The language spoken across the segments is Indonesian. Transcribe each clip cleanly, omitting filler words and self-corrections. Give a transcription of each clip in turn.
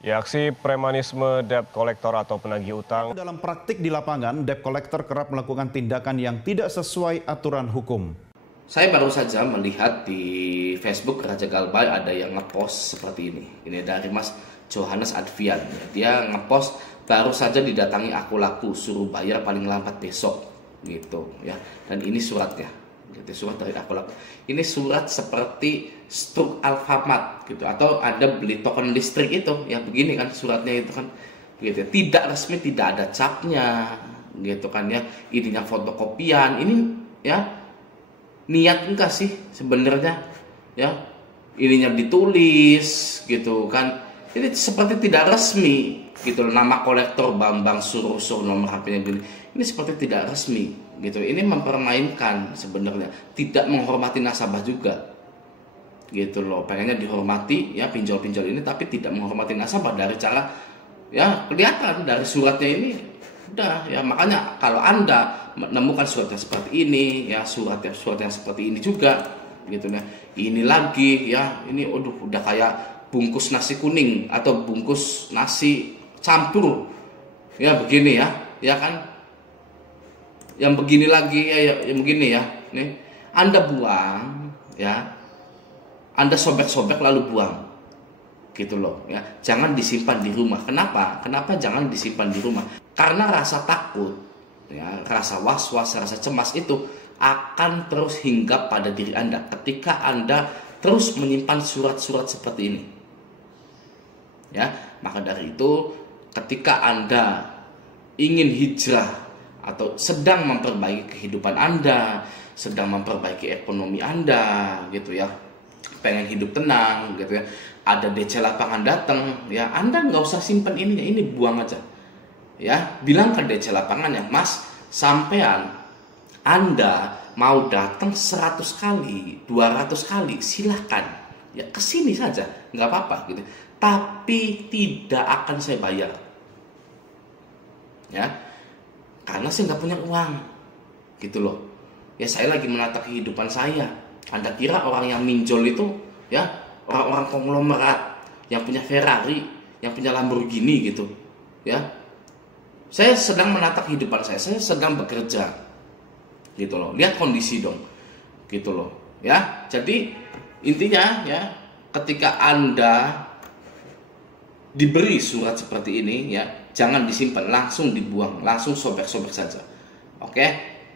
Ya, aksi premanisme debt collector atau penagih utang. Dalam praktik di lapangan, debt collector kerap melakukan tindakan yang tidak sesuai aturan hukum. Saya baru saja melihat di Facebook Raja Galbay ada yang ngepost seperti ini. Ini dari Mas Johannes Advian. Dia ngepost baru saja didatangi aku laku, suruh bayar paling lambat besok, gitu ya. Dan ini suratnya. Gitu, surat dari aku laku. Ini surat seperti struk Alfamart gitu, atau ada beli token listrik itu ya, begini kan suratnya itu kan, gitu. Tidak resmi, tidak ada capnya, gitu kan ya. Ininya fotokopian, ini ya niat enggak sih sebenarnya ya, ininya ditulis gitu kan. Ini seperti tidak resmi gitu loh, nama kolektor Bambang Suroso, nomor HP-nya gini. Ini seperti tidak resmi gitu. Ini mempermainkan sebenarnya, tidak menghormati nasabah juga gitu loh. Pengennya dihormati ya pinjol-pinjol ini, tapi tidak menghormati nasabah. Dari cara ya kelihatan dari suratnya ini udah ya. Makanya kalau Anda menemukan surat yang seperti ini ya, surat yang seperti ini juga gitu ya, ini lagi ya, ini udah kayak bungkus nasi kuning atau bungkus nasi campur ya, begini ya kan, yang begini lagi ya, yang begini ya. Nih Anda buang ya, Anda sobek-sobek lalu buang gitu loh ya. Jangan disimpan di rumah. Kenapa jangan disimpan di rumah? Karena rasa takut ya, rasa was-was, rasa cemas itu akan terus hinggap pada diri Anda ketika Anda terus menyimpan surat-surat seperti ini ya. Maka dari itu, ketika Anda ingin hijrah atau sedang memperbaiki kehidupan Anda, sedang memperbaiki ekonomi Anda gitu ya, pengen hidup tenang gitu ya, ada DC lapangan datang ya, Anda nggak usah simpen ini buang aja ya. Bilang ke DC lapangan ya, Mas, sampean Anda mau datang 100 kali, 200 kali, silahkan ya, kesini saja, nggak apa-apa gitu, tapi tidak akan saya bayar ya, karena saya nggak punya uang gitu loh ya. Saya lagi menata kehidupan saya. Anda kira orang yang minjol itu ya orang-orang konglomerat yang punya Ferrari, yang punya Lamborghini gitu ya. Saya sedang menata kehidupan saya sedang bekerja gitu loh. Lihat kondisi dong gitu loh ya. Jadi intinya ya, ketika Anda diberi surat seperti ini ya, jangan disimpan, langsung dibuang, langsung sobek-sobek saja. Oke,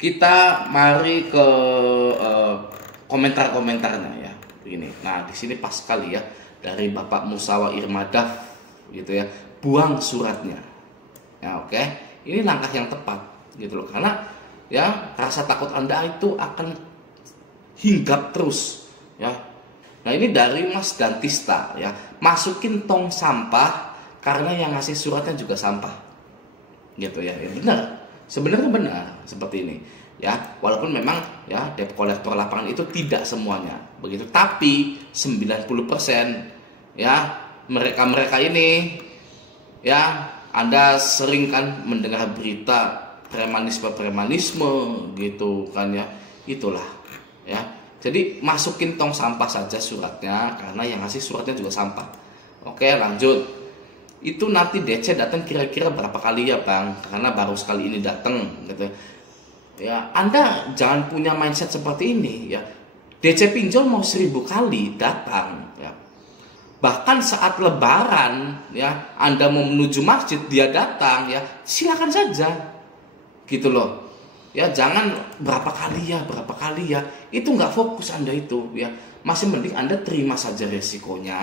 kita mari ke komentar-komentarnya ya. Begini. Nah, di sini pas sekali ya, dari Bapak Musawa Irmadaf gitu ya. Buang suratnya. Ya, oke. Ini langkah yang tepat gitu loh. Karena ya rasa takut Anda itu akan hinggap terus ya. Nah, ini dari Mas Dantista ya. Masukin tong sampah karena yang ngasih suratnya juga sampah. Gitu ya. Ya benar. Sebenarnya benar seperti ini. Ya, walaupun memang ya debt collector lapangan itu tidak semuanya begitu, tapi 90% ya mereka ini ya, Anda sering kan mendengar berita premanisme gitu kan ya, itulah ya. Jadi masukin tong sampah saja suratnya, karena yang ngasih suratnya juga sampah. Oke, lanjut. Itu nanti DC datang kira-kira berapa kali ya Bang, karena baru sekali ini datang gitu ya. Anda jangan punya mindset seperti ini ya. DC pinjol mau 1000 kali datang ya. Bahkan saat lebaran ya, Anda mau menuju masjid dia datang ya, silakan saja gitu loh ya. Jangan berapa kali ya, itu nggak fokus Anda itu ya. Masih mending Anda terima saja resikonya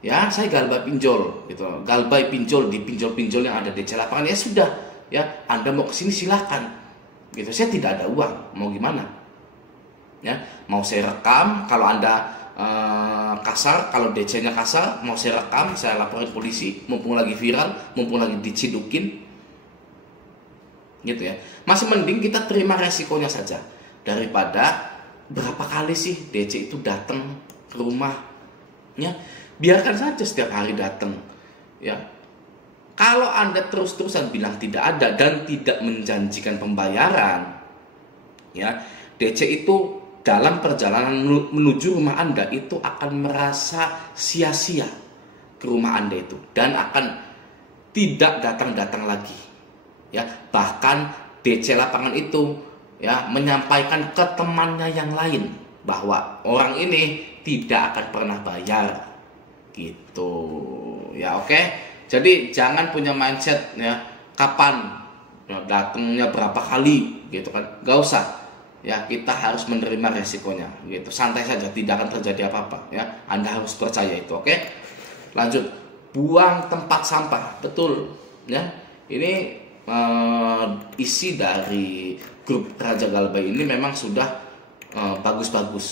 ya. Saya galbay pinjol gitu, galbay pinjol di pinjol-pinjol yang ada DC lapangan ya, sudah ya. Anda mau kesini silakan gitu, saya tidak ada uang, mau gimana ya. Mau saya rekam kalau Anda kasar, kalau DC-nya kasar, mau saya rekam, saya laporin polisi, mumpung lagi viral, mumpung lagi dicidukin gitu ya. Masih mending kita terima resikonya saja, daripada berapa kali sih DC itu datang ke rumahnya. Biarkan saja setiap hari datang ya. Kalau Anda terus-terusan bilang tidak ada dan tidak menjanjikan pembayaran ya, DC itu dalam perjalanan menuju rumah Anda itu akan merasa sia-sia, ke rumah Anda itu dan akan tidak datang-datang lagi. Ya, bahkan DC lapangan itu ya menyampaikan ke temannya yang lain bahwa orang ini tidak akan pernah bayar gitu. Ya, oke. Jadi jangan punya mindset ya kapan ya, datangnya berapa kali gitu kan. Gak usah. Ya, kita harus menerima resikonya gitu. Santai saja, tidak akan terjadi apa-apa ya. Anda harus percaya itu, oke? Lanjut. Buang tempat sampah. Betul ya. Ini isi dari grup Raja Galbay ini memang sudah bagus-bagus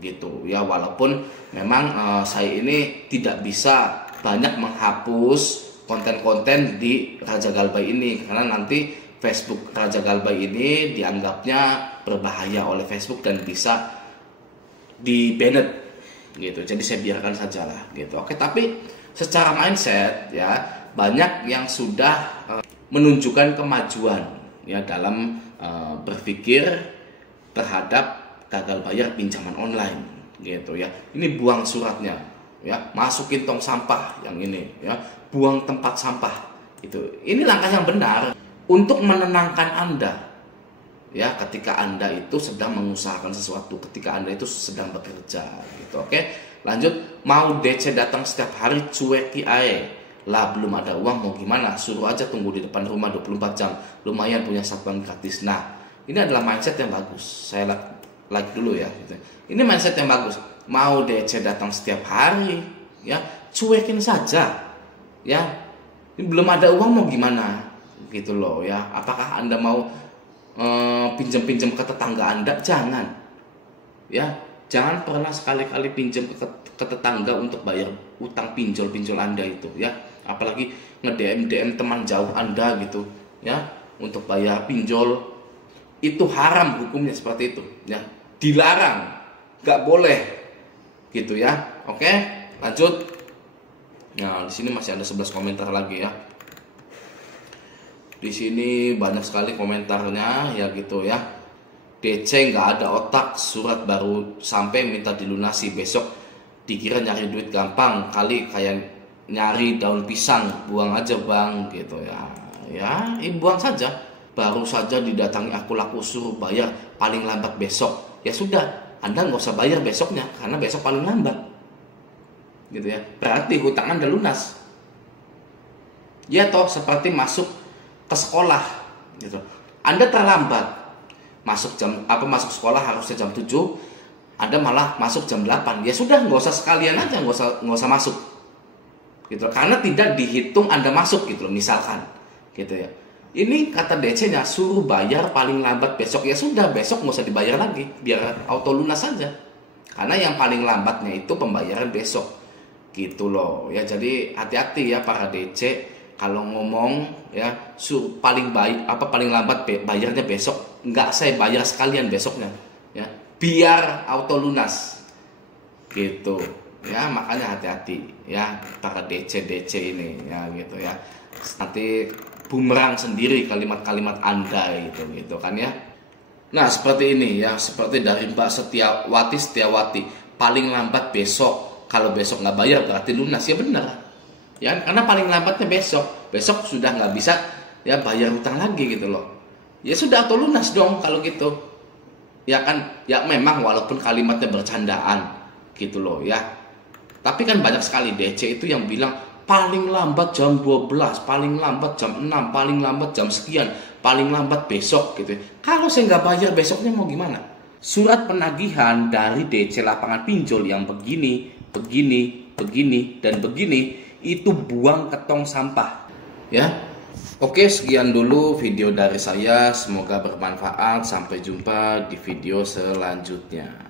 gitu ya, walaupun memang saya ini tidak bisa banyak menghapus konten-konten di Raja Galbay ini karena nanti Facebook Raja Galbay ini dianggapnya berbahaya oleh Facebook dan bisa di-banned gitu. Jadi saya biarkan saja lah gitu. Oke, tapi secara mindset ya banyak yang sudah menunjukkan kemajuan ya dalam berpikir terhadap gagal bayar pinjaman online gitu ya. Ini buang suratnya ya, masukin tong sampah yang ini ya, buang tempat sampah itu. Ini langkah yang benar untuk menenangkan Anda ya ketika Anda itu sedang mengusahakan sesuatu, ketika Anda itu sedang bekerja gitu. Oke, lanjut. Mau DC datang setiap hari, cueki ae lah, belum ada uang mau gimana, suruh aja tunggu di depan rumah 24 jam, lumayan punya satuan gratis. Nah, ini adalah mindset yang bagus. Saya like dulu ya gitu. Ini mindset yang bagus. Mau DC datang setiap hari ya, cuekin saja ya. Ini belum ada uang mau gimana gitu loh ya. Apakah Anda mau pinjam-pinjam ke tetangga Anda? Jangan ya, jangan pernah sekali-kali pinjam ke tetangga untuk bayar utang pinjol Anda itu ya. Apalagi nge-DM teman jauh Anda gitu ya untuk bayar pinjol. Itu haram hukumnya seperti itu ya, dilarang, nggak boleh gitu ya. Oke, lanjut. Nah, di sini masih ada 11 komentar lagi ya. Di sini banyak sekali komentarnya ya gitu ya. DC nggak ada otak, surat baru sampai minta dilunasi, besok dikira nyari duit gampang kali kayak nyari daun pisang, buang aja bang gitu ya. Ya, buang saja. Baru saja didatangi aku laku suruh bayar paling lambat besok. Ya sudah, Anda nggak usah bayar besoknya karena besok paling lambat gitu ya. Berarti hutang Anda lunas. Ya toh seperti masuk ke sekolah gitu. Anda terlambat masuk sekolah harusnya jam 7, Anda malah masuk jam 8. Ya sudah, nggak usah sekalian aja, nggak usah masuk gitu, karena tidak dihitung Anda masuk gitu loh, misalkan gitu ya. Ini kata DC-nya suruh bayar paling lambat besok. Ya sudah, besok nggak usah dibayar lagi, biar auto lunas saja. Karena yang paling lambatnya itu pembayaran besok, gitu loh. Ya jadi hati-hati ya para DC kalau ngomong ya paling lambat bayarnya besok. Nggak, saya bayar sekalian besoknya, ya biar auto lunas, gitu. Ya makanya hati-hati ya para DC ini ya gitu ya. Nanti bumerang sendiri kalimat-kalimat Anda gitu kan ya. Nah seperti ini ya, seperti dari Mbak Setiawati, paling lambat besok. Kalau besok nggak bayar berarti lunas. Ya benar ya, karena paling lambatnya besok sudah nggak bisa ya bayar utang lagi gitu loh. Ya sudah auto lunas dong kalau gitu ya kan. Ya memang walaupun kalimatnya bercandaan gitu loh ya, tapi kan banyak sekali DC itu yang bilang paling lambat jam 12, paling lambat jam 6, paling lambat jam sekian, paling lambat besok gitu. Kalau saya nggak bayar besoknya mau gimana? Surat penagihan dari DC lapangan pinjol yang begini, dan begini, itu buang ke tong sampah. Ya, oke, sekian dulu video dari saya. Semoga bermanfaat. Sampai jumpa di video selanjutnya.